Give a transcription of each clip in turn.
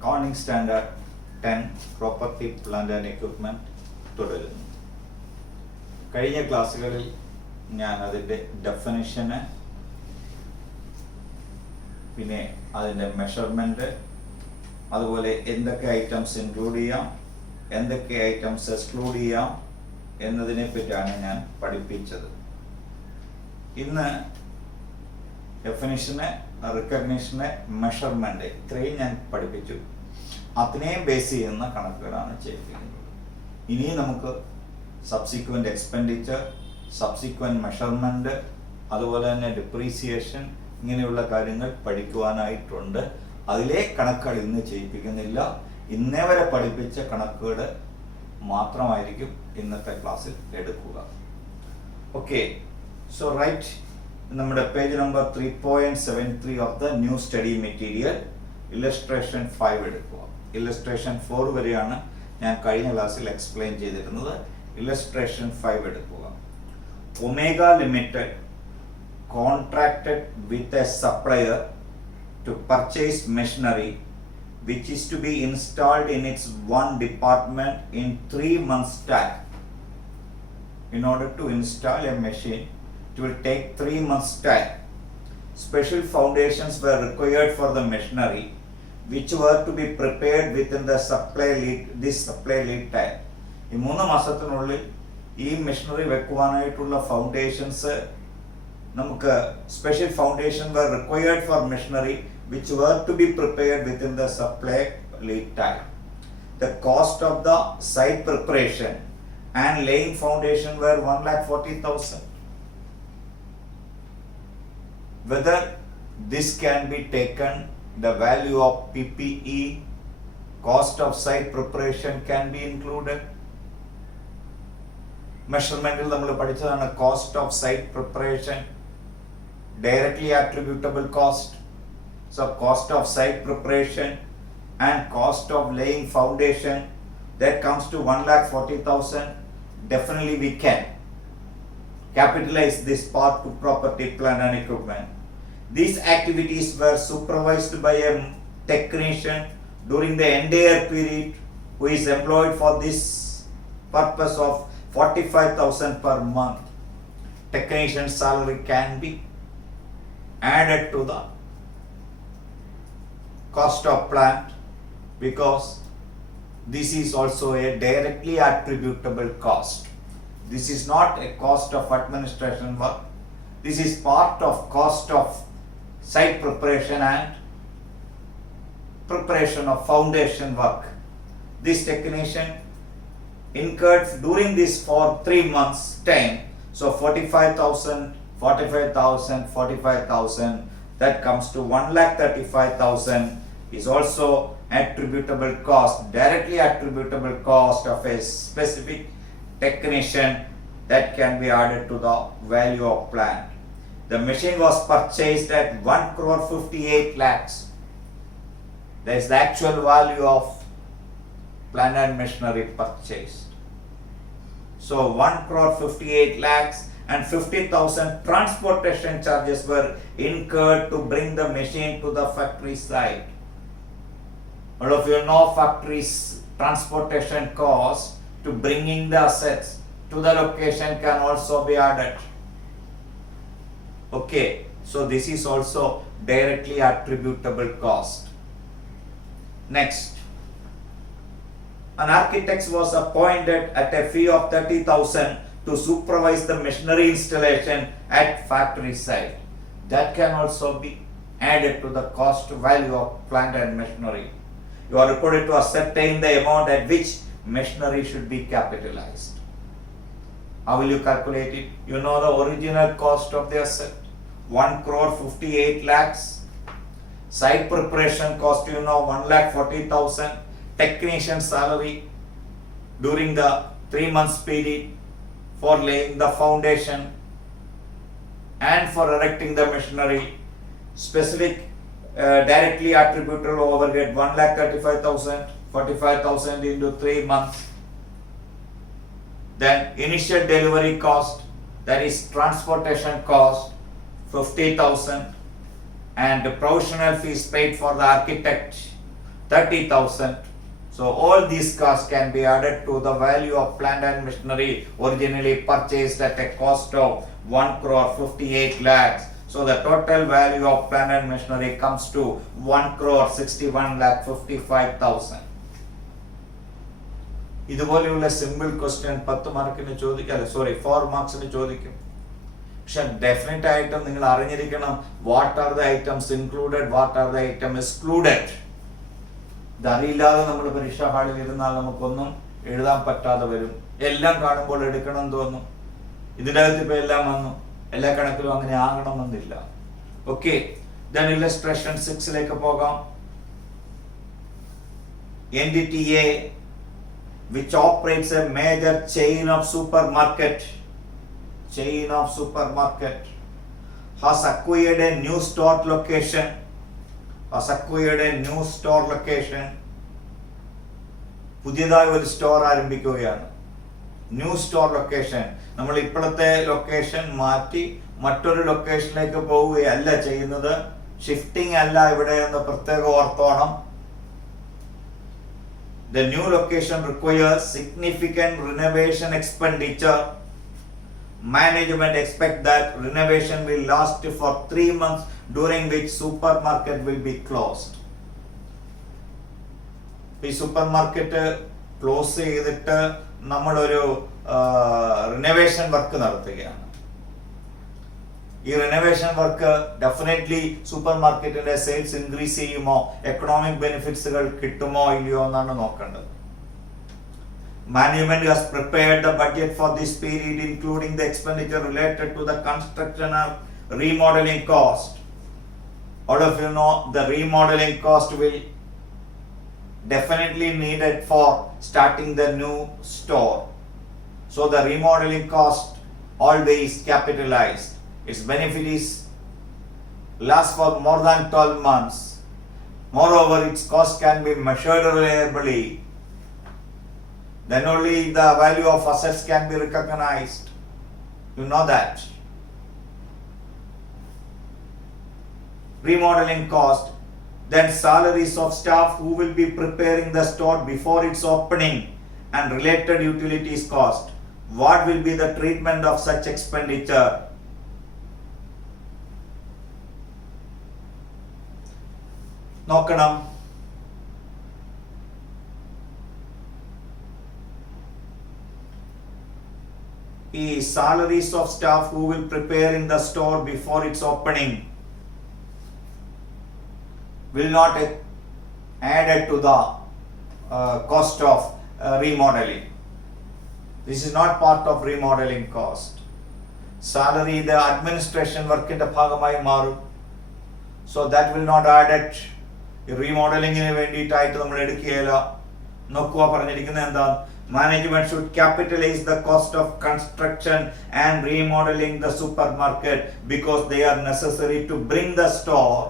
Accounting standard 10 property plant and equipment തുടരുന്നു. കഴിഞ്ഞ ക്ലാസ്സുകളിൽ ഞാൻ അതിൻ്റെ ഡെഫിനിഷന്, പിന്നെ അതിൻ്റെ മെഷർമെൻറ്റ്, അതുപോലെ എന്തൊക്കെ ഐറ്റംസ് ഇൻക്ലൂഡ് ചെയ്യാം, എന്തൊക്കെ ഐറ്റംസ് എക്സ്ക്ലൂഡ് ചെയ്യാം എന്നതിനെ പറ്റിയാണ് ഞാൻ പഠിപ്പിച്ചത്. ഇന്ന് ഡെഫിനിഷന്, റിക്കഗ്നിഷന്, മെഷർമെൻറ്റ് ഇത്രയും ഞാൻ പഠിപ്പിച്ചു. അതിനെയും ബേസ് ചെയ്യുന്ന കണക്കുകളാണ് ചെയ്തിരിക്കുന്നത്. ഇനി നമുക്ക് സബ്സിക്വൻ്റ് എക്സ്പെൻഡിച്ചർ, സബ്സിക്വൻ്റ് മെഷർമെൻറ്റ്, അതുപോലെ തന്നെ ഡിപ്രീസിയേഷൻ, ഇങ്ങനെയുള്ള കാര്യങ്ങൾ പഠിക്കുവാനായിട്ടുണ്ട്. അതിലെ കണക്കുകൾ ഇന്ന് ചെയ്യിപ്പിക്കുന്നില്ല. ഇന്നേ വരെ പഠിപ്പിച്ച കണക്കുകൾ മാത്രമായിരിക്കും ഇന്നത്തെ ക്ലാസ്സിൽ എടുക്കുക. ഓക്കെ, സോ റൈറ്റ്, നമ്മുടെ page number 3.73 of the new study material, illustration 5 എടുക്കുക. ഇല്ലസ്ട്രേഷൻ 4 വരെയാണ് ഞാൻ കഴിഞ്ഞ ക്ലാസ്സിൽ എക്സ്പ്ലെയിൻ ചെയ്തിരുന്നത്. ഇല്ലസ്ട്രേഷൻ 5 എടുക്കുക. Omega limited contracted with a supplier to purchase machinery which is to be installed in its one department in 3 months' time. In order to install a machine, it will take 3 months' time. Special foundations were required for the machinery which were to be prepared within the supply lead time. ഈ 3 മാസത്തിനുള്ളിൽ ഈ മെഷീനറി വെക്കുവാനായിട്ടുള്ള ഫൗണ്ടേഷൻസ് നമുക്ക് special foundation were required for machinery which were to be prepared within the supply lead time. The cost of the site preparation and laying foundation were 1,40,000. Whether this can be taken, the value of PPE, cost of site preparation can be included. മെഷർമെന്റിൽ നമ്മൾ പഠിച്ചതാണ് cost of site preparation, directly attributable cost. So cost of site preparation and cost of laying foundation, that comes to 1,40,000. Definitely we can capitalize this part to property, plant and equipment. These activities were supervised by a technician during the entire period, who is employed for this purpose of 45,000 per month. Technician salary can be added to the cost of plant because this is also a directly attributable cost. This is not a cost of administration work. This is part of cost of site preparation and preparation of foundation work. This technician incurred during this for 3 months time. So 45,000, that comes to 1,35,000 is also attributable cost, directly attributable cost of a specific technician that can be added to the value of plant. The machine was purchased at 1,58 lakhs. That is the actual value of plant and machinery purchased. So 1,58 lakhs and 50,000 transportation charges were incurred to bring the machine to the factory site. All of you know factories transportation cost to bringing the assets to the location can also be added. Okay, so this is also directly attributable cost. Next, an architect was appointed at a fee of 30,000 to supervise the machinery installation at factory site. That can also be added to the cost value of plant and machinery. You are required to ascertain the amount at which machinery should be capitalized. How will you calculate it? You know the original cost of the asset, 1,58 lakhs. Site preparation cost, you know, 1,40,000. Technician salary during the 3 months period for laying the foundation and for erecting the machinery. Specific directly attributable overhead 1,35,000, 45,000 into 3 months. Then initial delivery cost, that is transportation cost, 50,000, and the provisional fees paid for the architect 30,000. So all these costs can be added to the value of plant and machinery originally purchased at a cost of 1 crore 58 lakhs. So the total value of plant and machinery comes to 1 crore 61 lakh 55,000. ഇതുപോലെയുള്ള simple question 10 മാർക്കിന് ചോദിക്കാം, 4 മാർക്സിന് ചോദിക്കും. പക്ഷെ ഡെഫിനറ്റ് ആയിട്ടും നിങ്ങൾ അറിഞ്ഞിരിക്കണം what are the items included, what are the item excluded. ഇതറിയില്ലാതെ നമ്മൾ പരീക്ഷാ ഹാളിൽ ഇരുന്നാൽ നമുക്കൊന്നും എഴുതാൻ പറ്റാതെ വരും. എല്ലാം കാണുമ്പോൾ എടുക്കണം തോന്നും. ഇതിൻ്റെ അകത്ത് ഇപ്പൊ എല്ലാം വന്നു, എല്ലാ കണക്കിലും അങ്ങനെ ആകണമെന്നില്ല. ഓക്കെ, ദെൻ ഇല്ലസ്ട്രേഷൻ 6ലേക്ക് പോകാം. Entity A, which operates a major chain of supermarket, has acquired a new store location. പുതിയതായി ഒരു സ്റ്റോർ ആരംഭിക്കുകയാണ്. New store location. നമ്മൾ ഇപ്പോഴത്തെ ലൊക്കേഷൻ മാറ്റി മറ്റൊരു ലൊക്കേഷനിലേക്ക് പോവുകയല്ല ചെയ്യുന്നത്. ഷിഫ്റ്റിംഗ് അല്ല ഇവിടെ എന്ന് പ്രത്യേകം ഓർത്തോണം. The new location requires significant renovation expenditure. Management expect that renovation will last for 3 months, during which supermarket will be closed. ഈ സൂപ്പർ മാർക്കറ്റ് ക്ലോസ് ചെയ്തിട്ട് നമ്മളൊരു റിനോവേഷൻ വർക്ക് നടത്തുകയാണ്. ഈ റിനോവേഷൻ വർക്ക് ഡെഫിനറ്റ്ലി സൂപ്പർ മാർക്കറ്റിന്റെ സെയിൽസ് ഇൻക്രീസ് ചെയ്യുമോ, എക്കണോമിക് ബെനിഫിറ്റ്സുകൾ കിട്ടുമോ ഇല്ലയോ എന്നാണ് നോക്കേണ്ടത്. Management has prepared the budget for this period, including the expenditure related to the construction and remodeling cost. All of you know the remodeling cost will definitely needed for starting the new store. So the remodeling cost always capitalized. Its benefit is lasts for more than 12 months. Moreover, its cost can be measured reliably. Then only the value of assets can be recognized. You know that. Remodeling cost. Then salaries of staff who will be preparing the store before its opening and related utilities cost. What will be the treatment of such expenditure? നോക്കണം. ഈ salaries of staff who will preparing the store before its opening will not added to the cost of remodeling. This is not part of remodeling cost. Salary the administration work in the ഭാഗമായി മാറും. So that will not added. റീമോഡലിങ്ങിന് വേണ്ടിയിട്ടായിട്ട് നമ്മൾ എടുക്കുകയില്ല. നോക്കുക പറഞ്ഞിരിക്കുന്നത് എന്താ? Management should capitalize the cost of construction and remodeling the supermarket because they are necessary to bring the store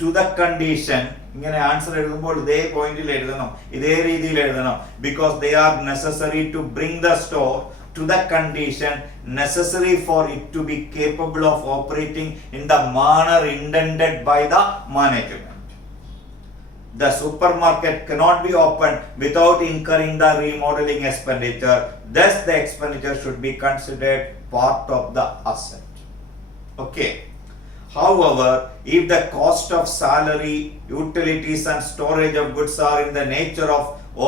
to the condition. ഇങ്ങനെ ആൻസർ എഴുതുമ്പോൾ ഇതേ പോയിന്റിൽ എഴുതണം, ഇതേ രീതിയിൽ എഴുതണം. Because they are necessary to bring the store to the condition necessary for it to be capable of operating in the manner intended by the management. The supermarket cannot be opened without incurring the remodeling expenditure. Thus, the expenditure should be considered part of the asset. Okay. However, if the cost of salary, utilities and storage of goods are in the nature of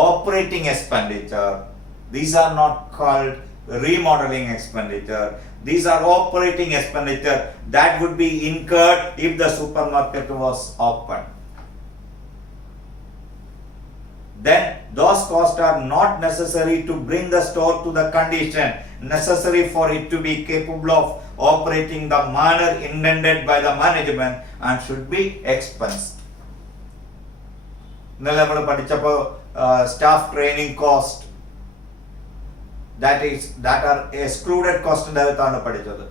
operating expenditure, these are not called remodeling expenditure. These are operating expenditure that would be incurred if the supermarket was open. Then those costs are not necessary to bring the store to the condition necessary for it to be capable of operating the manner intended by the management and should be expensed. ഇന്നലെ നമ്മൾ പഠിച്ചപ്പോൾ staff training cost that are excluded കോസ്റ്റിന്റെ അകത്താണ് പഠിച്ചത്.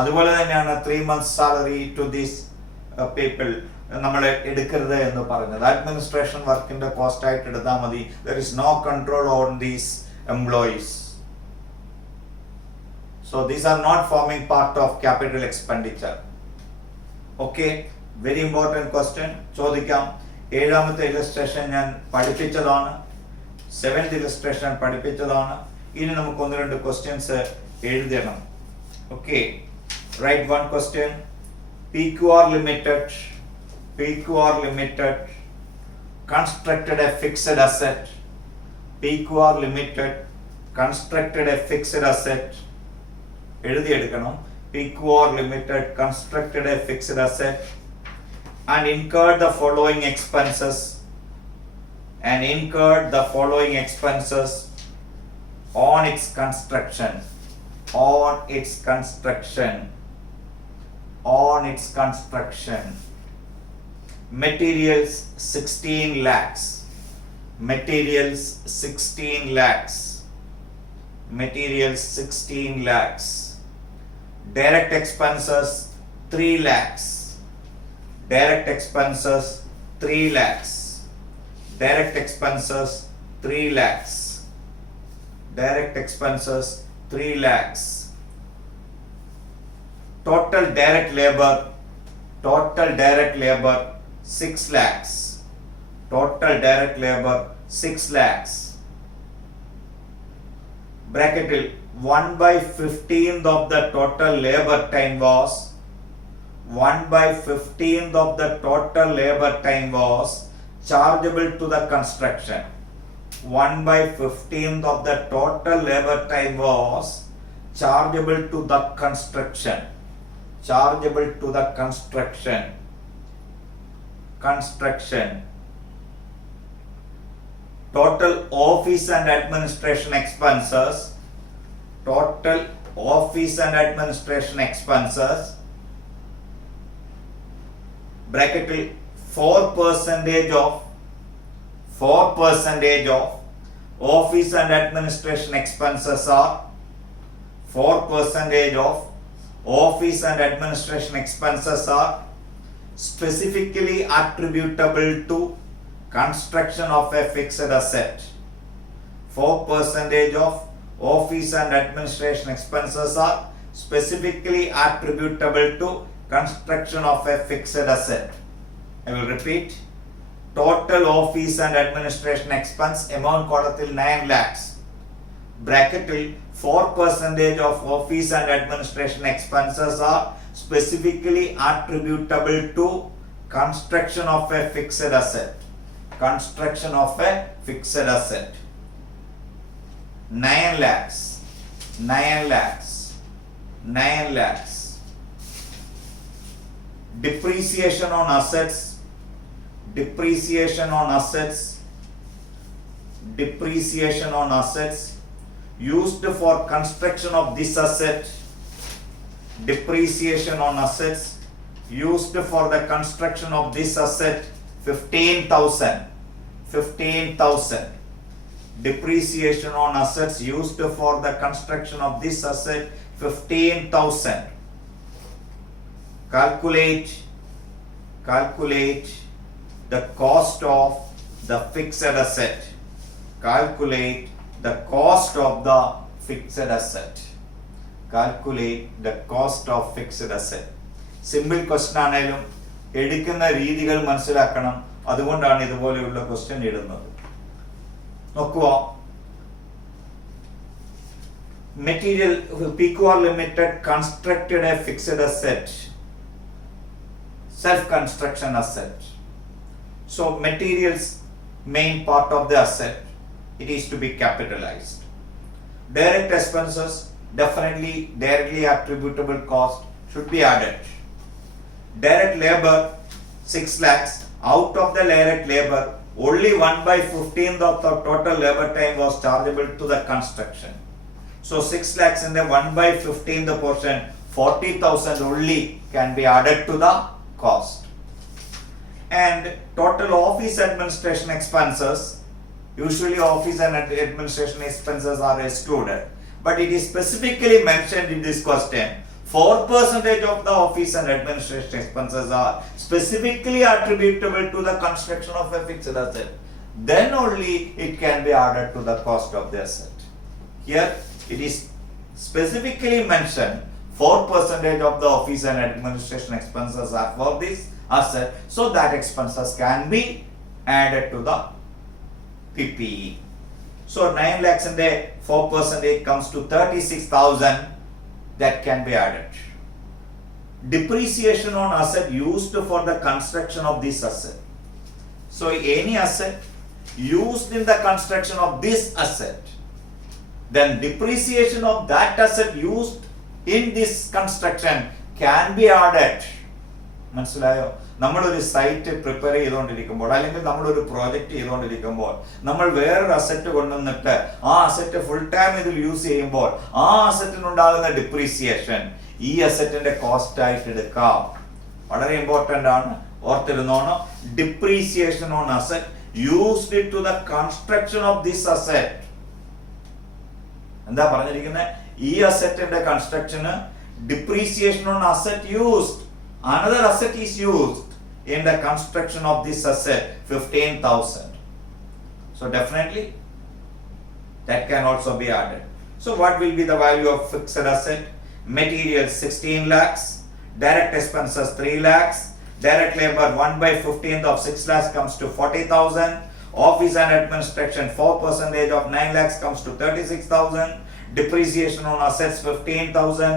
അതുപോലെ തന്നെയാണ് 3 months salary to these people നമ്മൾ എടുക്കരുത് എന്ന് പറഞ്ഞത്. അഡ്മിനിസ്ട്രേഷൻ വർക്കിന്റെ കോസ്റ്റ് ആയിട്ട് എടുത്താൽ മതി. there is no control on these employees. So these are not forming part of capital expenditure. Okay, very important question. ചോദിക്കാം. ഏഴാമത്തെ ഇല്ലസ്ട്രേഷൻ ഞാൻ പഠിപ്പിച്ചതാണ്, 7th ഇല്ലസ്ട്രേഷൻ പഠിപ്പിച്ചതാണ്. ഇനി നമുക്ക് ഒന്ന് രണ്ട് ക്വസ്റ്റ്യൻസ് എഴുതണം. Okay, write one question. PQR Limited constructed a fixed asset. PQR Limited constructed a fixed asset. എഴുതിയെടുക്കണം. PQR Limited constructed a fixed asset and incurred the following expenses on its construction. Materials 16 lakhs. Materials 16 lakhs. Direct expenses 3 lakhs. Direct expenses 3 lakhs. Direct expenses 3 lakhs. Direct expenses 3 lakhs. Total direct labor 6 lakhs. Total direct labor 6 lakhs. Bracketil 1/15 of the total labor time was 1/15 of the total labor time was chargeable to the construction. 1/15 of the total labor time was chargeable to the construction. Chargeable to the construction. Total office and administration expenses. Total office and administration expenses. Bracketil 4% of office and administration expenses are 4% of office and administration expenses are specifically attributable to construction of a fixed asset. 4% of office and administration expenses are specifically attributable to construction of a fixed asset. I will repeat. Total office and administration expense amount kodathil 9 lakhs. Bracketil 4% of office and administration expenses are specifically attributable to construction of a fixed asset. Construction of a fixed asset. 9 lakhs. 9 lakhs. 9 lakhs. Depreciation on assets. Depreciation on assets. Depreciation on assets used for construction of this asset. Depreciation on assets used for the construction of this asset 15,000. 15,000. Depreciation on assets used for the construction of this asset 15,000. Calculate the cost of the fixed asset. Calculate the cost of the fixed asset. Calculate the cost of fixed asset. Simple question ആണെങ്കിലും എടുക്കുന്ന രീതികൾ മനസ്സിലാക്കണം. അതുകൊണ്ടാണ് ഇതുപോലെയുള്ള ക്വസ്റ്റ്യൻ ഇടുന്നത്. നോക്കുക, material PQR Limited constructed a fixed asset, self construction asset. So materials main part of the asset, it is to be capitalized. Direct expenses, definitely directly attributable cost should be added. Direct labor 6 lakhs. Out of the direct labor, only 1/15 of the total labor time was chargeable to the construction. So 6 lakhs in the 1/15 portion, 40,000 only can be added to the cost. And total office administration expenses, usually office and administration expenses are excluded, but it is specifically mentioned in this question. 4% of the office and administration expenses are specifically attributable to the construction of a fixed asset. Then only it can be added to the cost of the asset. Here it is specifically mentioned 4% of the office and administration expenses are for this asset, so that expenses can be added to the PPE. So 9 lakhs and 4% comes to 36,000 that can be added. Depreciation on asset used for the construction of this asset. So any asset used in the construction of this asset, then depreciation of that asset used in this construction can be added. മനസ്സിലായോ? നമ്മളൊരു site prepare ചെയ്തുകൊണ്ടിരിക്കുമ്പോൾ അല്ലെങ്കിൽ നമ്മളൊരു പ്രോജക്റ്റ് ചെയ്തുകൊണ്ടിരിക്കുമ്പോൾ നമ്മൾ വേറൊരു അസറ്റ് കൊണ്ടുവന്നിട്ട് ആ അസറ്റ് ഫുൾ ടൈം ഇതിൽ യൂസ് ചെയ്യുമ്പോൾ ആ അസറ്റിനുണ്ടാകുന്ന ഡിപ്രീസിയേഷൻ ഈ അസറ്റിന്റെ കോസ്റ്റ് ആയിട്ട് എടുക്കാം. വളരെ ഇമ്പോർട്ടന്റ് ആണ്, ഓർത്തിരുന്നോണം. Depreciation on asset used to the construction of this asset. എന്താ പറഞ്ഞിരിക്കുന്നത്? ഈ അസറ്റിന്റെ കൺസ്ട്രക്ഷന് depreciation on asset used. Another asset is used in the construction of this asset, 15,000. So definitely that can also be added. So what will be the value of fixed asset? Material 16 lakhs, direct expenses 3 lakhs, direct labor 1/15 of 6 lakhs comes to 40,000, office and administration 4% of 9 lakhs comes to 36,000, depreciation on assets 15,000.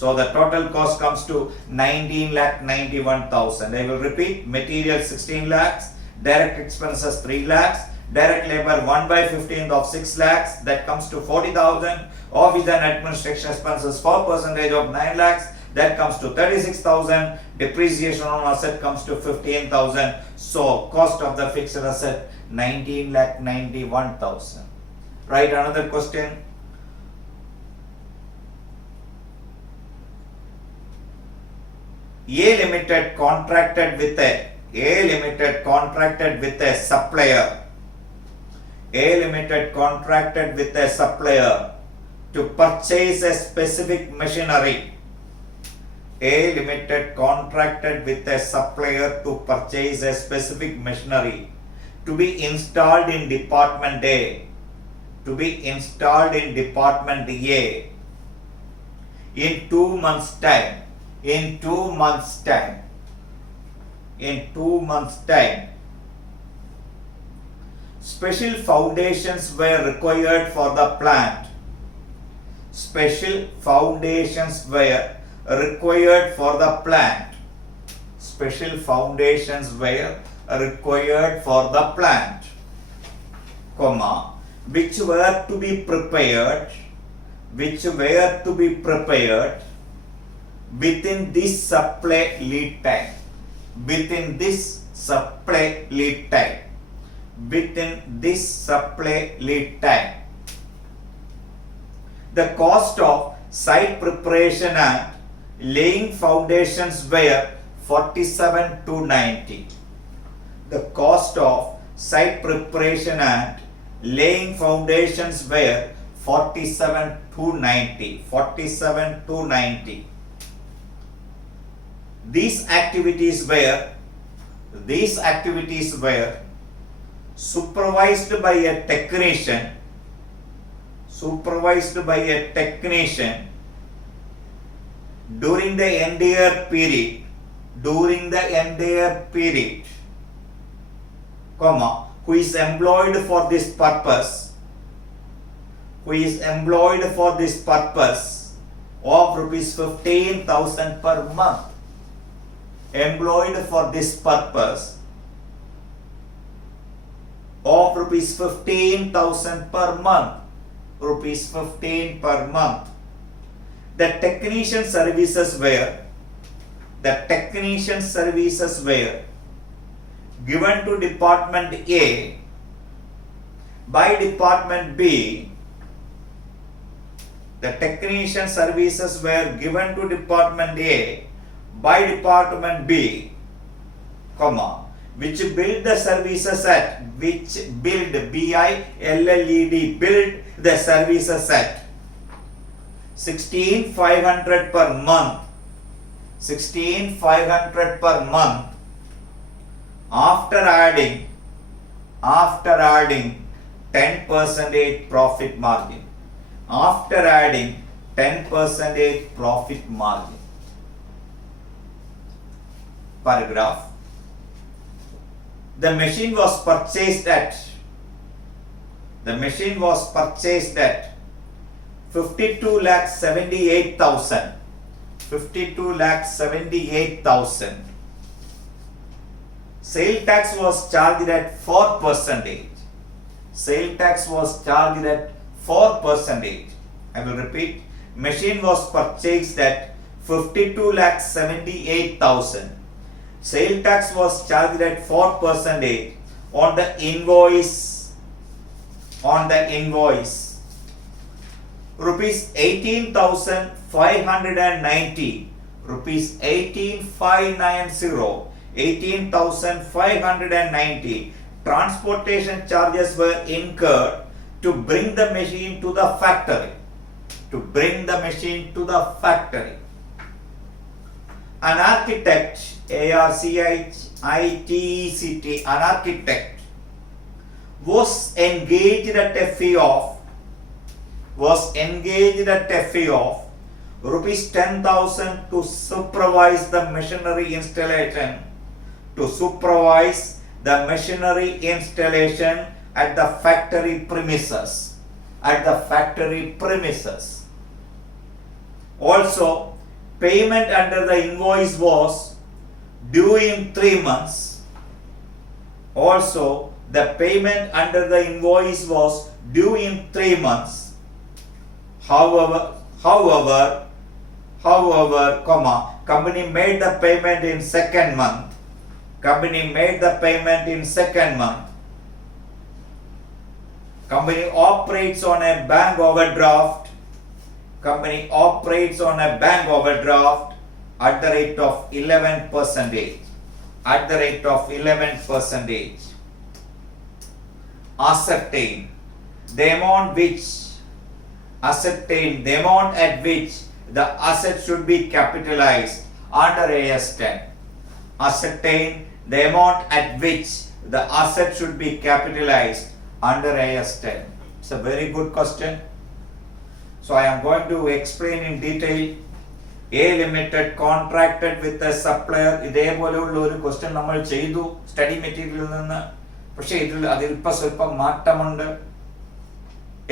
So the total cost comes to 19,91,000. I will repeat: material 16 lakhs, direct expenses 3 lakhs, direct labor 1/15 of 6 lakhs that comes to 40,000, office and administration expenses 4% of 9 lakhs that comes to 36,000, depreciation on asset comes to 15,000. So cost of the fixed asset 19,91,000. Write another question. A Limited contracted with a supplier. A Limited contracted with a supplier to purchase a specific machinery. A Limited contracted with a supplier to purchase a specific machinery to be installed in Department A. To be installed in Department A in 2 months' time. In 2 months' time, special foundations were required for the plant. Special foundations were required for the plant. Special foundations were required for the plant, comma, which were to be prepared within this supply lead time. Within this supply lead time. The cost of site preparation and laying foundations were 47,290. The cost of site preparation and laying foundations were 47,290. These activities were supervised by a technician during the entire period, comma, who is employed for this purpose of rupees 15,000 per month. Employed for this purpose of rupees 15,000 per month. The technician services were given to Department A by Department B. The technician services were given to Department A by Department B, comma, which billed the services at build the services at 16,500 per month. After adding 10% profit margin. Paragraph. the machine was purchased at 52,78,000. Sale tax was charged at 4%. Sale tax was charged at 4%. I will repeat. Machine was purchased at 52,78,000. Sale tax was charged at 4% on the invoice. Rupees 18,590. Rupees 18,590. Transportation charges were incurred to bring the machine to the factory. An architect, ARCHITECT, an architect was engaged at a fee of rupees 10,000 to supervise the machinery installation. At the factory premises. Also, payment under the invoice was due in 3 months. The payment under the invoice was due in 3 months. However, company made the payment in second month. Company operates on a bank overdraft. At the rate of 11%. Ascertain the amount at which the asset should be capitalized under AS 10. Ascertain the amount at which the asset should be capitalized under AS 10. It's a very good question. So I am going to explain in detail. A Limited contracted with a supplier. ഇതേപോലെയുള്ള ഒരു ക്വസ്റ്റ്യൻ നമ്മൾ ചെയ്തു സ്റ്റഡി മെറ്റീരിയലിൽ നിന്ന്. പക്ഷേ അതിൽ സ്വല്പം മാറ്റമുണ്ട്.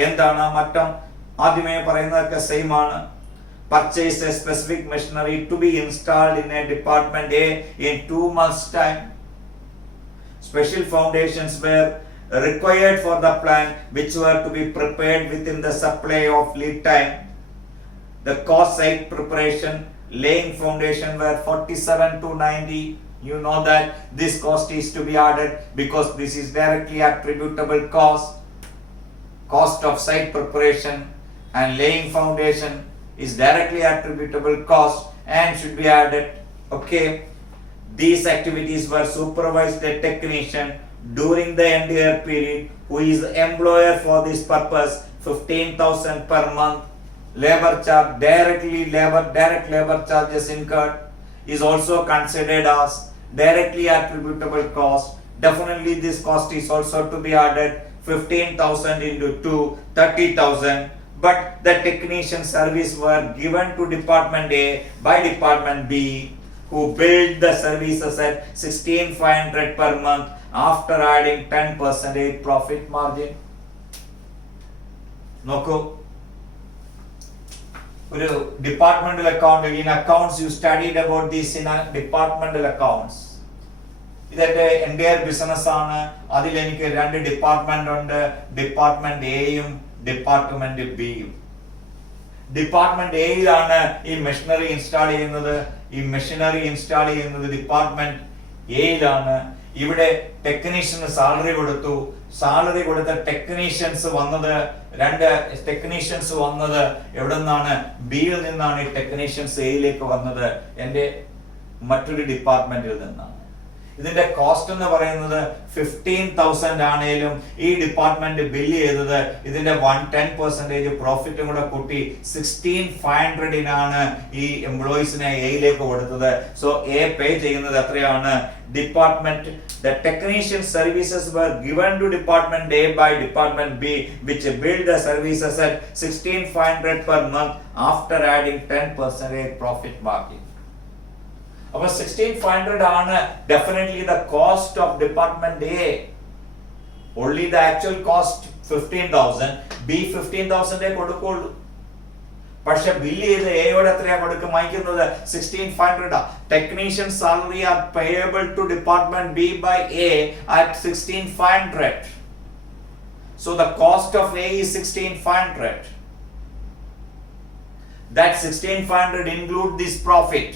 എന്താണ് ആ മാറ്റം? ആദ്യമേ പറയുന്നതൊക്കെ സെയിം ആണ്. Purchase a specific machinery to be installed in a department A in 2 months' time. Special foundations were required for the plant, which were to be prepared within the supply of lead time. The cost site preparation, laying foundation were 47 to 90. You know that this cost is to be added because this is directly attributable cost. Cost of site preparation and laying foundation is directly attributable cost and should be added. Okay. These activities were supervised by a technician during the entire period, who is the employer for this purpose. 15,000 per month. Labor charge, direct labor charges incurred is also considered as directly attributable cost. Definitely this cost is also to be added. 15,000 into 2, 30,000. But the technician service were given to Department A by Department B, who billed the services at 16,500 per month after adding 10% profit margin. Noku. Departmental account. In accounts, you studied about this in departmental accounts. ഇതെന്റെ entire business ആണ്. അതിൽ എനിക്ക് 2 ഡിപ്പാർട്ട്മെന്റ് ഉണ്ട്. ഡിപ്പാർട്ട്മെന്റ് എയും ഡിപ്പാർട്ട്മെന്റ് ബിയും. ഡിപ്പാർട്ട്മെന്റ് എയിലാണ് ഈ machinery install ചെയ്യുന്നത്. ഡിപ്പാർട്ട്മെന്റ് എയിലാണ്. ഇവിടെ ടെക്നീഷ്യന് സാലറി കൊടുത്തു. സാലറി കൊടുത്ത ടെക്നീഷ്യൻസ് വന്നത് 2 ടെക്നീഷ്യൻസ് വന്നത് എവിടെ നിന്നാണ്? ബിയിൽ നിന്നാണ്. ഈ ടെക്നീഷ്യൻസ് എയിലേക്ക് വന്നത് എൻ്റെ മറ്റൊരു ഡിപ്പാർട്ട്മെന്റിൽ നിന്നാണ്. ഇതിന്റെ കോസ്റ്റ് എന്ന് പറയുന്നത് 15,000 ആണെങ്കിലും ഈ ഡിപ്പാർട്ട്മെന്റ് ബില്ല് ചെയ്തത് ഇതിന്റെ 10% പ്രോഫിറ്റും കൂടെ കൂട്ടി 16,500 ഈ എംപ്ലോയീസിനെ എയിലേക്ക് കൊടുത്തത്. സോ എ പേ ചെയ്യുന്നത് എത്രയാണ്? Department the technician services were given to Department A by Department B, which billed the services at 16,500 per month after adding 10% profit margin. അപ്പോൾ 16,500 ആണ് definitely the cost of department A. Only the actual cost 15,000, B 15,000 കൊടുക്കുള്ളൂ. പക്ഷെ ബില്ല് ചെയ്ത് എയോട് എത്രയാ വാങ്ങിക്കുന്നത്? 16,500. Technician salary are payable to department B by A at 16,500. So the cost of A is 16,500. That 16,500 include this profit.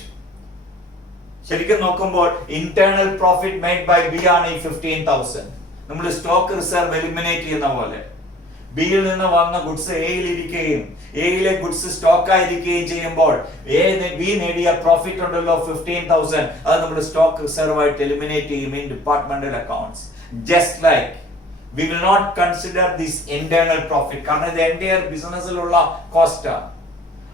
ശരിക്കും നോക്കുമ്പോൾ internal profit made by B ആണ് ഈ 15,000. നമ്മൾ സ്റ്റോക്ക് റിസർവ് എലിമിനേറ്റ് ചെയ്യുന്ന പോലെ ബിയിൽ നിന്ന് വന്ന ഗുഡ്സ് എയിൽ ഇരിക്കുകയും എയിലെ ഗുഡ്സ് സ്റ്റോക്ക് ആയിരിക്കുകയും ചെയ്യുമ്പോൾ ബി നേടിയ പ്രോഫിറ്റ് ഉണ്ടല്ലോ 15,000, അത് നമ്മൾ സ്റ്റോക്ക് റിസർവ് ആയിട്ട് എലിമിനേറ്റ് ചെയ്യും in departmental accounts. Just like we will not consider this internal profit കാരണം ഇത് എൻ്റയർ ബിസിനസ്സിലുള്ള കോസ്റ്റാണ്.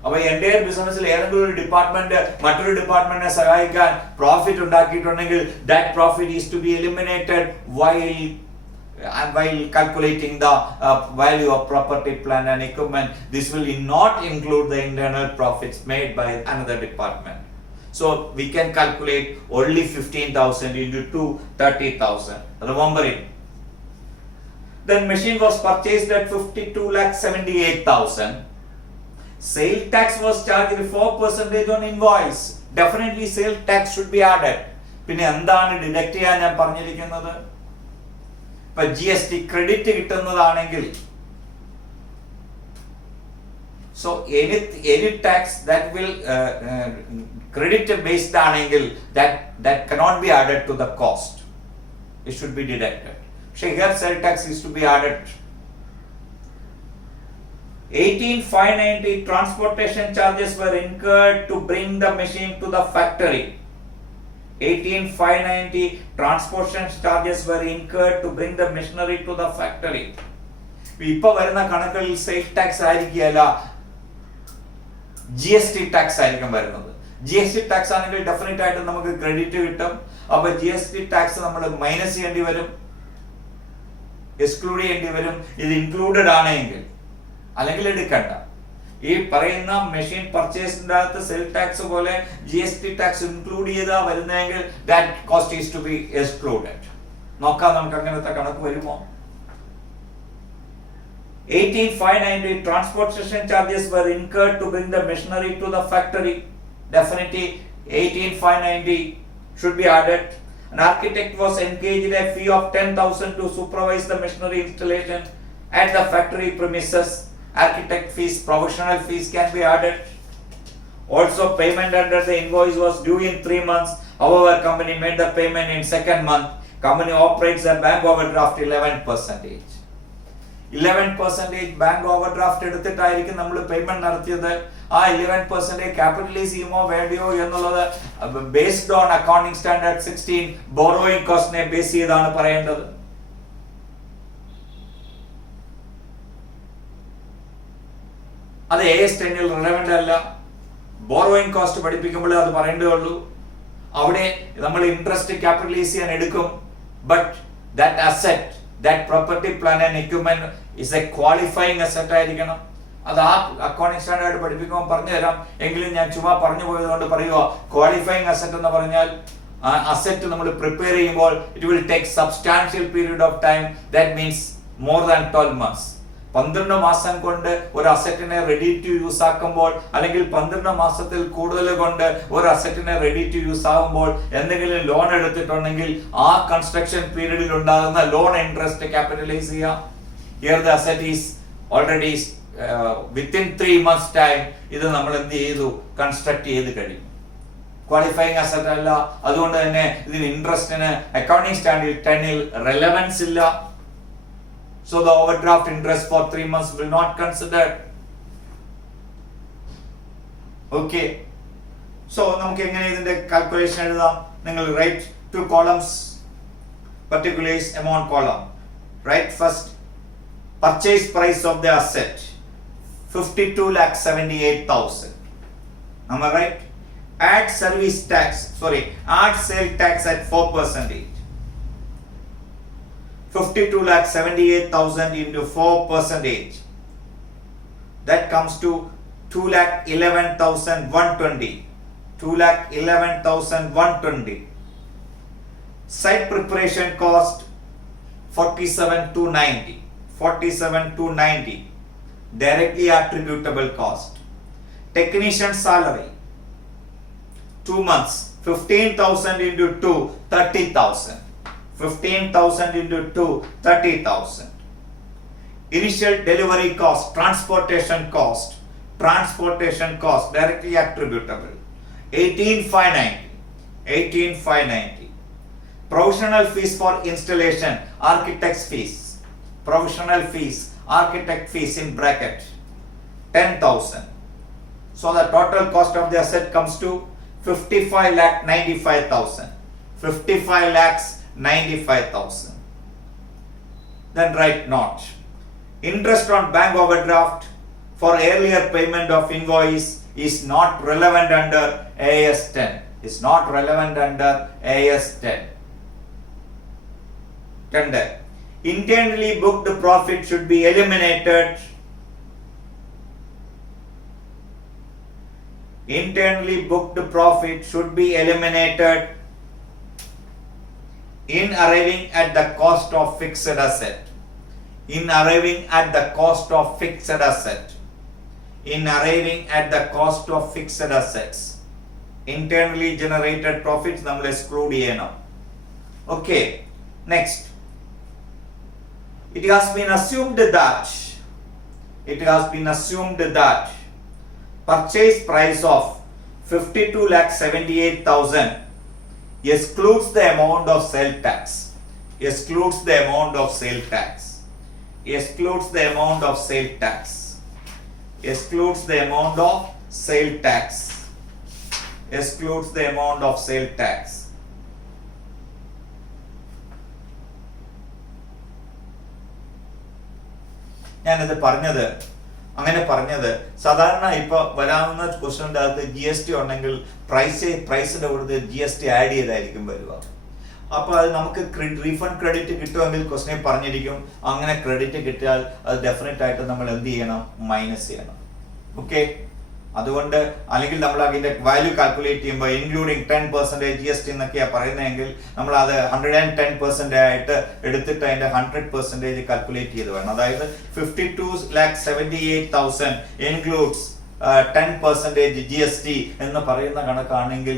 അപ്പൊ എൻ്റയർ ബിസിനസ്സിൽ ഏതെങ്കിലും ഒരു ഡിപ്പാർട്ട്മെന്റ് മറ്റൊരു ഡിപ്പാർട്ട്മെന്റിനെ സഹായിക്കാൻ പ്രോഫിറ്റ് ഉണ്ടാക്കിയിട്ടുണ്ടെങ്കിൽ that profit is to be eliminated while calculating the value of property, plant and equipment. This will not include the internal profits made by another department. So we can calculate only 15,000 into 2, 30,000. Remember it. Then machine was purchased at 52,78,000. Sale tax was charged 4% on invoice. Definitely sale tax should be added. പിന്നെ എന്താണ് ഡിഡക്ട് ചെയ്യാൻ ഞാൻ പറഞ്ഞിരിക്കുന്നത്? ഇപ്പൊ GST credit കിട്ടുന്നതാണെങ്കിൽ so any tax that will credit based ആണെങ്കിൽ that cannot be added to the cost. It should be deducted. So here sale tax is to be added. 18,590 transportation charges were incurred to bring the machine to the factory. 18,590 transportation charges were incurred to bring the machinery to the factory. ഇപ്പൊ വരുന്ന കണക്കുകളിൽ sale tax ആയിരിക്കുകയല്ല, GST tax ആയിരിക്കും വരുന്നത്. GST tax ആണെങ്കിൽ ഡെഫിനറ്റ് ആയിട്ട് നമുക്ക് ക്രെഡിറ്റ് കിട്ടും. അപ്പൊ GST ടാക്സ് നമ്മൾ മൈനസ് ചെയ്യേണ്ടി വരും, എക്സ്ക്ലൂഡ് ചെയ്യേണ്ടി വരും ഇത് ഇൻക്ലൂഡഡ് ആണെങ്കിൽ, അല്ലെങ്കിൽ എടുക്കണ്ട. ഈ പറയുന്ന മെഷീൻ പർച്ചേസിന്റെ അകത്ത് സെൽ ടാക്സ് പോലെ GST ടാക്സ് ഇൻക്ലൂഡ് ചെയ്താ വരുന്നെങ്കിൽ that cost is to be excluded. നോക്കാം നമുക്ക് അങ്ങനത്തെ കണക്ക് വരുമോ? 18,590 transportation charges were incurred to bring the machinery to the factory. Definitely 18,590 should be added. An architect was engaged a fee of 10,000 to supervise the machinery installation at the factory premises. Architect fees, professional fees can be added. Also payment under the invoice was due in 3 months. However, company made the payment in second month. Company operates a bank overdraft 11%. 11% bank overdraft എടുത്തിട്ടായിരിക്കും നമ്മൾ payment നടത്തിയത്. ആ 11% capitalise ചെയ്യുമോ വേണ്ടിയോ എന്നുള്ളത് based on accounting standard 16 borrowing കോസ്റ്റിനെ base ചെയ്താണ് പറയേണ്ടത്. അത് AS 10 റിലവന്റ് അല്ല. ബോറോയിങ് കോസ്റ്റ് പഠിപ്പിക്കുമ്പോൾ അത് പറയേണ്ടതുള്ളൂ. അവിടെ നമ്മൾ ഇൻട്രസ്റ്റ് ക്യാപിറ്റലൈസ് ചെയ്യാൻ എടുക്കും. But that asset, that property, plan and equipment is a qualifying asset ആയിരിക്കണം. അത് ആ അക്കൗണ്ടിംഗ് സ്റ്റാൻഡേർഡ് പഠിപ്പിക്കുമ്പോൾ പറഞ്ഞു തരാം. എങ്കിലും ഞാൻ ചുമ്മാ പറഞ്ഞു പോയതുകൊണ്ട് പറയുക, ക്വാളിഫയിങ് അസെറ്റ് എന്ന് പറഞ്ഞാൽ അസെറ്റ് നമ്മൾ പ്രിപ്പയർ ചെയ്യുമ്പോൾ it will take substantial period of time. That means more than 12 months. 12 മാസം കൊണ്ട് ഒരു അസറ്റിനെ റെഡി ടു യൂസ് ആക്കുമ്പോൾ, അല്ലെങ്കിൽ 12 മാസത്തിൽ കൂടുതൽ കൊണ്ട് ഒരു അസറ്റിനെ റെഡി ടു യൂസ് ആകുമ്പോൾ എന്തെങ്കിലും ലോൺ എടുത്തിട്ടുണ്ടെങ്കിൽ ആ കൺസ്ട്രക്ഷൻ പീരീഡിൽ ഉണ്ടാകുന്ന ലോൺ ഇൻട്രസ്റ്റ് ക്യാപിറ്റലൈസ് ചെയ്യാം. Here the asset is already within 3 months time ഇത് നമ്മൾ എന്ത് ചെയ്തു, കൺസ്ട്രക്ട് ചെയ്ത് കഴിയും. ക്വാളിഫയിങ് അസറ്റ് അല്ല. അതുകൊണ്ട് തന്നെ ഇതിന് ഇൻട്രസ്റ്റിന് അക്കൗണ്ടിംഗ് സ്റ്റാൻഡേർഡ് 10 റെലവൻസ് ഇല്ല. So the overdraft interest for 3 months will not consider. Okay. So നമുക്ക് എങ്ങനെ ഇതിന്റെ കാൽക്കുലേഷൻ എഴുതാം? നിങ്ങൾ write 2 columns, particulars, amount column. Write first purchase price of the asset 52,78,000. Am I right? Add sale tax at 4%. 52,78,000 into 4%. That comes to 2,11,120. 2,11,120. Site preparation cost 47,290. 47,290. Directly attributable cost. Technician salary 2 months 15,000 into 2 30,000. 15,000 into 2 30,000. Initial delivery cost, transportation cost directly attributable 18,590. 18,590. Provisional fees for installation, architect's fees. Provisional fees, architect fees in bracket 10,000. So the total cost of the asset comes to 55,95,000. 55,95,000. Then write note. Interest on bank overdraft for earlier payment of invoice is not relevant under AS 10. Is not relevant under AS 10. 10. Internally booked profit should be eliminated. Internally booked profit should be eliminated in arriving at the cost of fixed asset. In arriving at the cost of fixed asset. In arriving at the cost of fixed assets. Internally generated profits നമ്മൾ exclude ചെയ്യണം. Okay, next. It has been assumed that purchase price of 52,78,000 excludes the amount of sale tax. Excludes the amount of sale tax. Excludes the amount of sale tax. Excludes the amount of sale tax. Excludes the amount of sale tax. ഞാനിത് പറഞ്ഞത് സാധാരണ ഇപ്പോൾ വരാവുന്ന ക്വസ്റ്റ്യൻ്റെ അകത്ത് GST ഉണ്ടെങ്കിൽ പ്രൈസിൻ്റെ കൂടുതൽ GST ആഡ് ചെയ്തായിരിക്കും വരിക. അപ്പോൾ അത് നമുക്ക് റീഫണ്ട് ക്രെഡിറ്റ് കിട്ടുമെങ്കിൽ ക്വസ്റ്റ്യൻ പറഞ്ഞിരിക്കും. അങ്ങനെ ക്രെഡിറ്റ് കിട്ടിയാൽ അത് ഡെഫിനറ്റ് ആയിട്ട് നമ്മൾ എന്ത് ചെയ്യണം? മൈനസ് ചെയ്യണം. ഓക്കെ, അതുകൊണ്ട് അല്ലെങ്കിൽ നമ്മൾ അതിൻ്റെ വാല്യൂ കാൽക്കുലേറ്റ് ചെയ്യുമ്പോൾ ഇൻക്ലൂഡിങ് 10% GST എന്നൊക്കെയാണ് പറയുന്നതെങ്കിൽ നമ്മൾ അത് 110% ആയിട്ട് എടുത്തിട്ട് അതിൻ്റെ 100% കാൽക്കുലേറ്റ് ചെയ്ത് വേണം. അതായത് 52,78,000 ഇൻക്ലൂഡ്സ് 10% GST എന്ന് പറയുന്ന കണക്കാണെങ്കിൽ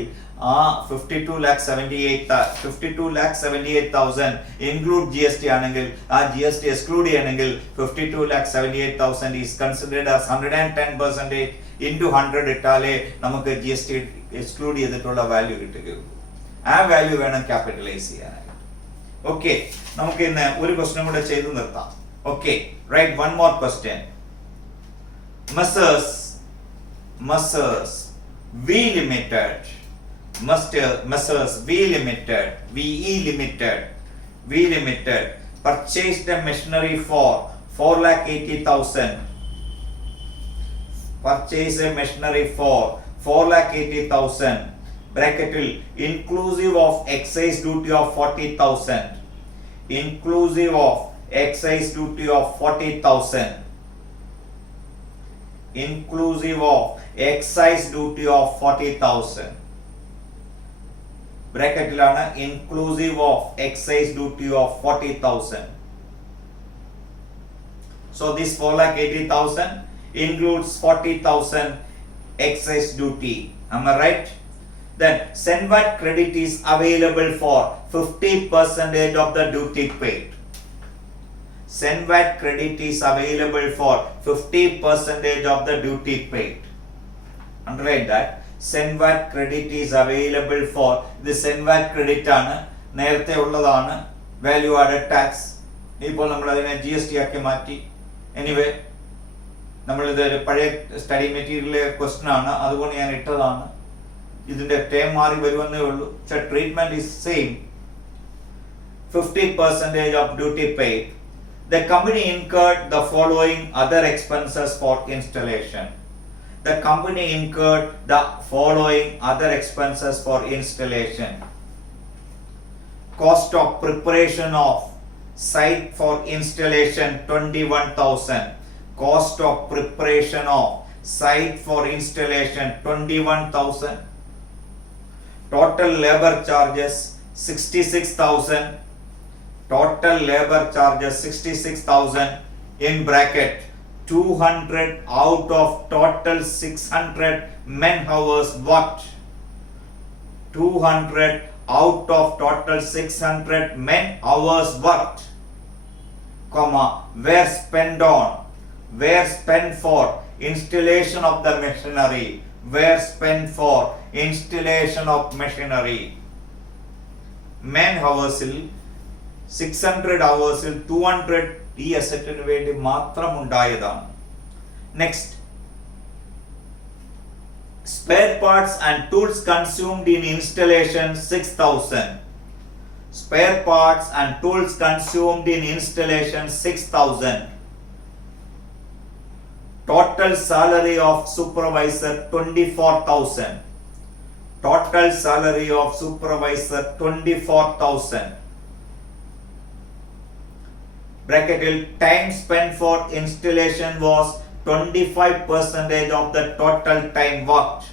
ആ 52,78,000 ഇൻക്ലൂഡ് GST ആണെങ്കിൽ ആ GST എക്സ്ക്ലൂഡ് ചെയ്യണമെങ്കിൽ 52,78,000 ഈസ് കൺസിഡേർഡ് ആസ് 110% into 100 ഇട്ടാലേ നമുക്ക് GST എക്സ്ക്ലൂഡ് ചെയ്തിട്ടുള്ള വാല്യൂ കിട്ടുകയുള്ളൂ. ആ വാല്യൂ വേണം ക്യാപിറ്റലൈസ് ചെയ്യാനായിട്ട്. ഓക്കെ, നമുക്ക് ഇന്ന് ഒരു ക്വസ്റ്റ്യൻ കൂടെ ചെയ്തു നിർത്താം. Okay, write one more question. Messrs. V Limited. Messrs. V Limited purchased a machinery for 4,80,000. Purchase a machinery for 4,80,000 bracketil inclusive of excise duty of 40,000. Inclusive of excise duty of 40,000. Inclusive of excise duty of 40,000. ബ്രാക്കറ്റിലാണ് inclusive of excise duty of 40,000. So this 4,80,000 includes 40,000 excise duty. Am I right? Then SENVAT credit is available for 50% of the duty paid. SENVAT credit is available for 50% of the duty paid. Underline that. SENVAT credit is available for the SENVAT credit ആണ്, നേരത്തെ ഉള്ളതാണ് value added tax. ഇപ്പോൾ നമ്മൾ അതിനെ GST ആക്കി മാറ്റി. എനിവേ നമ്മളിതൊരു പഴയ സ്റ്റഡി മെറ്റീരിയലിലെ ക്വസ്റ്റ്യൻ ആണ്, അതുകൊണ്ട് ഞാൻ ഇട്ടതാണ്. ഇതിന്റെ ടേം മാറി വരുമെന്നേ ഉള്ളൂ. പക്ഷേ treatment is same. 50% of duty paid. The company incurred the following other expenses for installation. The company incurred the following other expenses for installation. Cost of preparation of site for installation 21,000. Cost of preparation of site for installation 21,000. Total labor charges 66,000. Total labor charges 66,000 in bracket 200 out of total 600 men hours worked. 200 out of total 600 men hours worked, comma, were spent for installation of the machinery, were spent for installation of machinery. Men hours 600 hours 200 ഈ അസറ്റിന് വേണ്ടി മാത്രം ഉണ്ടായതാണ്. Next, spare parts and tools consumed in installation 6,000. Spare parts and tools consumed in installation 6,000. Total salary of supervisor 24,000. Total salary of supervisor 24,000. Bracketed time spent for installation was 25% of the total time worked.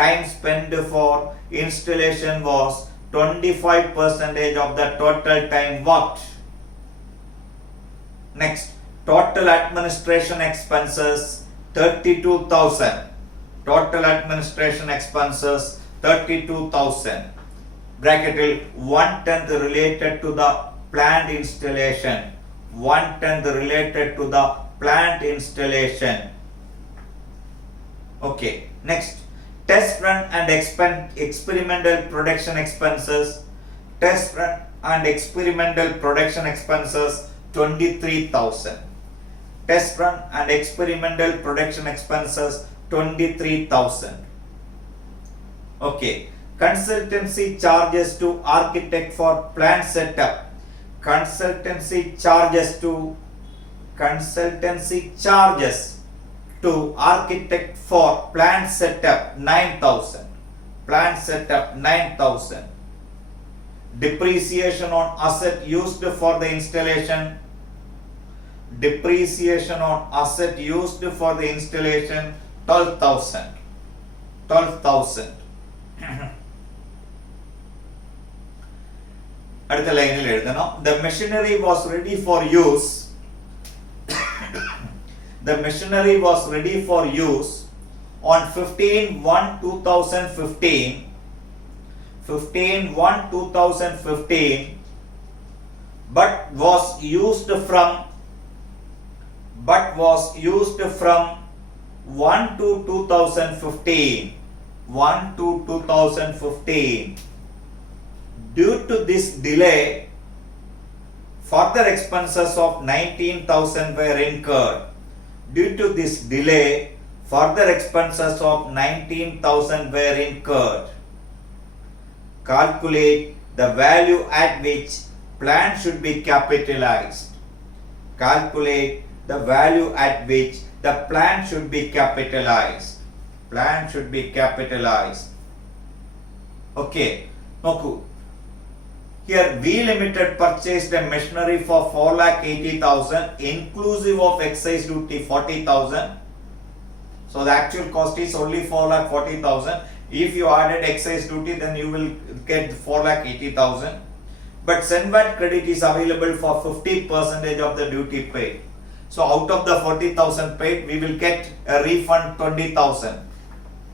Time spent for installation was 25% of the total time worked. Next, total administration expenses 32,000. Total administration expenses 32,000. Bracketed 1/10 related to the plant installation. 1/10 related to the plant installation. Okay, next, test run and experimental production expenses. Test run and experimental production expenses 23,000. Test run and experimental production expenses 23,000. Okay, consultancy charges to architect for plant setup. Consultancy charges to architect for plant setup 9,000. Plant setup 9,000. Depreciation on asset used for the installation. Depreciation on asset used for the installation 12,000. 12,000. അടുത്ത ലൈനിൽ എഴുതണം, the machinery was ready for use. The machinery was ready for use on 15/1/2015. 15/1/2015, but was used from 1/2/2015. 1/2/2015. Due to this delay, further expenses of 19,000 were incurred. Due to this delay, further expenses of 19,000 were incurred. Calculate the value at which plant should be capitalized. Calculate the value at which the plant should be capitalized. Plant should be capitalized. Okay, നോക്കൂ. Here V Limited purchased a machinery for 4,80,000 inclusive of excise duty 40,000. So the actual cost is only 4,40,000. If you added excise duty, then you will get 4,80,000. But Senvat credit is available for 50% of the duty paid. So out of the 40,000 paid, we will get a refund 20,000.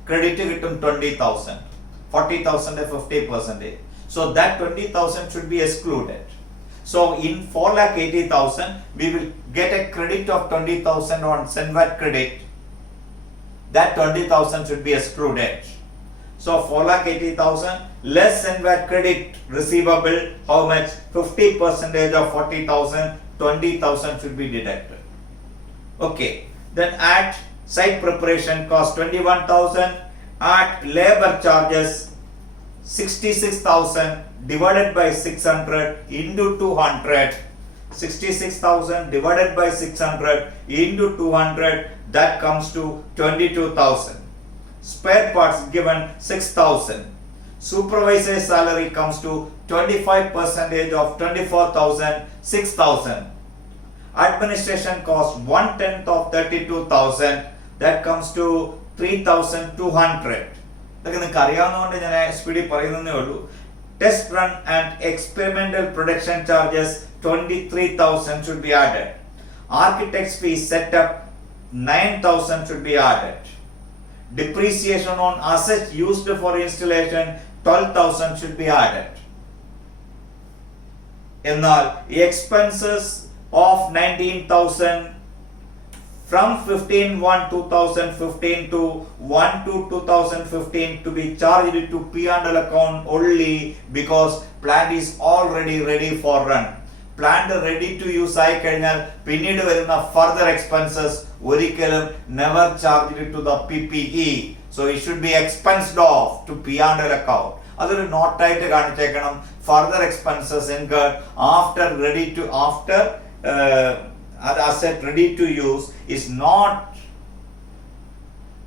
Credit kittum 20,000. 40,000 at 50%. So that 20,000 should be excluded. So in 4,80,000, we will get a credit of 20,000 on Senvat credit. That 20,000 should be excluded. So 4,80,000 less Senvat credit receivable, how much? 50% of 40,000, 20,000 should be deducted. Okay, then at site preparation cost 21,000, at labor charges 66,000 divided by 600 into 200. 66,000 divided by 600 into 200, that comes to 22,000. Spare parts given 6,000. Supervisor salary comes to 25% of 24,000, 6,000. Administration cost 1/10 of 32,000, that comes to 3,200. ഇതൊക്കെ നിങ്ങൾക്ക് അറിയാവുന്നതുകൊണ്ട് ഞാൻ സ്പീഡിൽ പറയുന്നതേ ഉള്ളൂ. Test run and experimental production charges 23,000 should be added. Architect's fee setup 9,000 should be added. Depreciation on assets used for installation 12,000 should be added. എന്നാൽ expenses of 19,000 from 15/1/2015 to 1/2/2015 to be charged to P&L account only because plant is already ready for run. Plant ready to use ആയി കഴിഞ്ഞാൽ പിന്നീട് വരുന്ന further expenses ഒരിക്കലും never charged to the PPE. So it should be expensed off to P&L account. അതൊരു നോട്ടായിട്ട് കാണിച്ചേക്കണം. Further expenses incurred after asset ready to use is not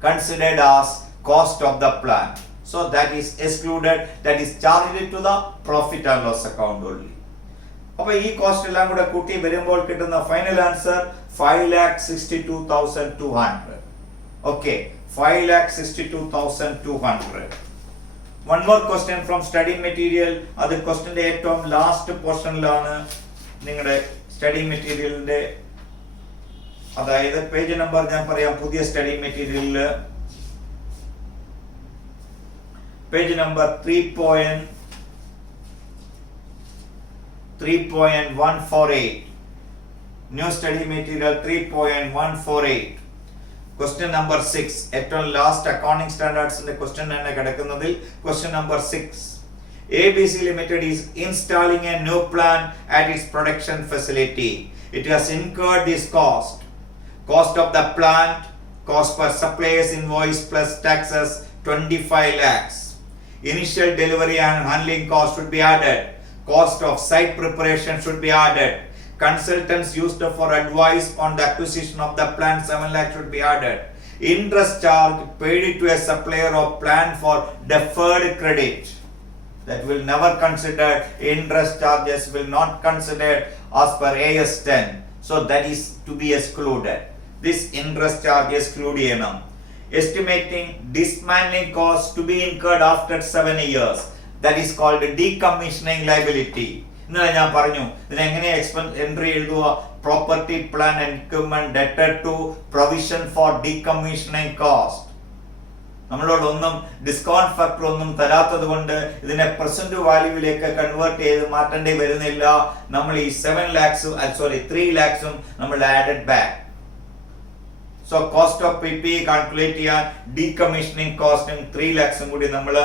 considered as cost of the plant. So that is excluded, that is charged to the profit and loss account only. അപ്പോൾ ഈ കോസ്റ്റ് എല്ലാം കൂടെ കൂട്ടി വരുമ്പോൾ കിട്ടുന്ന ഫൈനൽ ആൻസർ 5,62,200. ഓക്കെ, 5,62,200. One more question from study material. അത് ക്വസ്റ്റ്യന്റെ ഏറ്റവും ലാസ്റ്റ് പോർഷനിലാണ്. നിങ്ങളുടെ സ്റ്റഡി മെറ്റീരിയലിന്റെ, അതായത് പേജ് നമ്പർ ഞാൻ പറയാം. പുതിയ സ്റ്റഡി മെറ്റീരിയലിൽ page number 3.148, new study material 3.148, question number 6, ഏറ്റവും ലാസ്റ്റ് അക്കൗണ്ടിംഗ് സ്റ്റാൻഡേർഡ്സിന്റെ ക്വസ്റ്റ്യൻ തന്നെ കിടക്കുന്നതിൽ question number 6. ABC Limited is installing a new plant at its production facility. It has incurred this cost. Cost of the plant, cost per supplier's invoice plus taxes 25 lakhs. Initial delivery and handling cost should be added. Cost of site preparation should be added. Consultants used for advice on the acquisition of the plant 7 lakhs should be added. Interest charge paid to a supplier of plant for deferred credit. That will never consider. Interest charges will not consider as per AS 10. So that is to be excluded. This interest charge exclude ചെയ്യണം. Estimating dismantling cost to be incurred after 7 years. That is called decommissioning liability. ഇന്നലെ ഞാൻ പറഞ്ഞു ഇതിനെങ്ങനെ entry എഴുതുക. Property plan and equipment debtor to provision for decommissioning cost. നമ്മളോടൊന്നും discount factor ഒന്നും തരാത്തത് കൊണ്ട് ഇതിനെ പ്രസന്റ് വാല്യൂവിലേക്ക് കൺവേർട്ട് ചെയ്ത് മാറ്റേണ്ടി വരുന്നില്ല. നമ്മൾ ഈ 3 lakhs നമ്മൾ added back. So cost of PPE calculate ചെയ്യാൻ ഡീകമ്മീഷനിങ് കോസ്റ്റും 3 lakhs കൂടി നമ്മൾ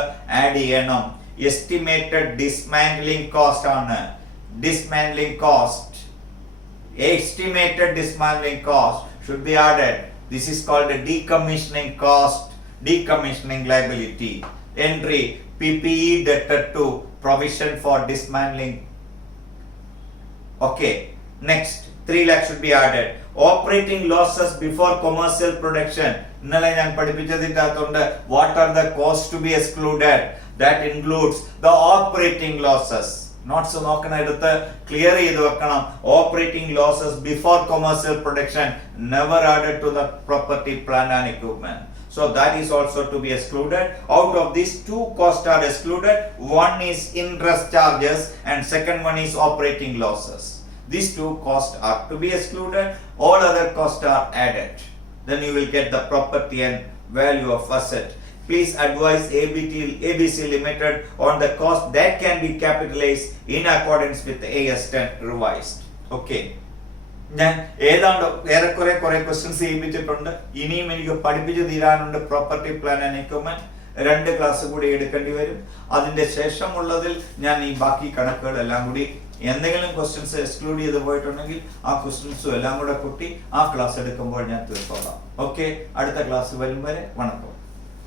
ആഡ് ചെയ്യണം. എസ്റ്റിമേറ്റഡ് ഡിസ്മാന്റ്ലിംഗ് കോസ്റ്റ് ആണ്. Dismantling cost, estimated dismantling cost should be added. This is called a decommissioning cost, decommissioning liability. Entry PPE debtor to provision for dismantling. Okay, next 3 lakhs should be added. Operating losses before commercial production. ഇന്നലെ ഞാൻ പഠിപ്പിച്ചതിന്റെ അകത്തുണ്ട് what are the costs to be excluded. That includes the operating losses. Notes നോക്കണം, എടുത്ത് clear ചെയ്ത് വെക്കണം. Operating losses before commercial production never added to the property plant and equipment. So that is also to be excluded. Out of these, 2 costs are excluded. One is interest charges and second one is operating losses. These 2 costs are to be excluded. All other costs are added. Then you will get the property and value of asset. Please advise ABC Limited on the cost that can be capitalized in accordance with AS 10 revised. Okay. ഞാൻ ഏതാണ്ട് ഏറെക്കുറെ കുറെ ക്വസ്റ്റ്യൻസ് ചെയ്യിപ്പിച്ചിട്ടുണ്ട്. ഇനിയും എനിക്ക് പഠിപ്പിച്ചു തീരാനുണ്ട്. Property plan and equipment 2 class കൂടി എടുക്കേണ്ടി വരും. അതിന്റെ ശേഷമുള്ളതിൽ ഞാൻ ഈ ബാക്കി കണക്കുകളെല്ലാം കൂടി എന്തെങ്കിലും ക്വസ്റ്റ്യൻസ് എക്സ്ക്ലൂഡ് ചെയ്ത് പോയിട്ടുണ്ടെങ്കിൽ ആ ക്വസ്റ്റ്യൻസും എല്ലാം കൂടെ കൂട്ടി ആ ക്ലാസ് എടുക്കുമ്പോൾ ഞാൻ തീർത്തോളാം. ഓക്കെ, അടുത്ത ക്ലാസ് വരും വരെ വണക്കം.